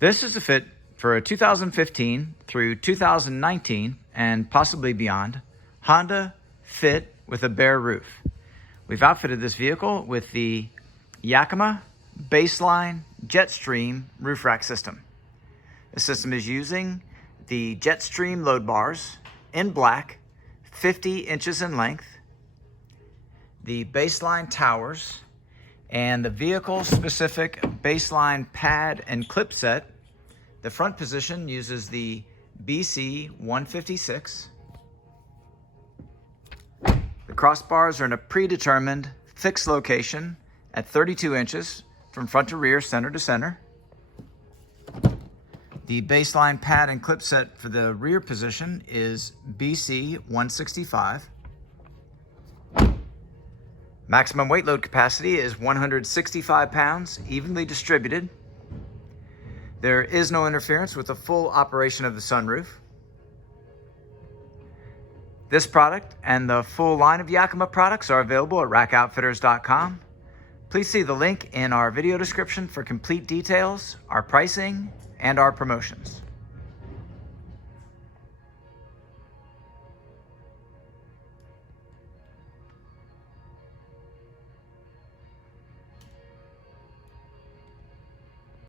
This is a fit for a 2015 through 2019 and possibly beyond Honda Fit with a bare roof. We've outfitted this vehicle with the Yakima BaseLine JetStream roof rack system. The system is using the JetStream load bars in black, 50 inches in length, the BaseLine Towers, and the vehicle-specific BaseLine pad and clip set. The front position uses the BC 156. The crossbars are in a predetermined fixed location at 32 inches from front to rear, center to center. The BaseLine pad and clip set for the rear position is BC 165. Maximum weight load capacity is 165 pounds, evenly distributed. There is no interference with the full operation of the sunroof. This product and the full line of Yakima products are available at rackoutfitters.com. Please see the link in our video description for complete details, our pricing, and our promotions.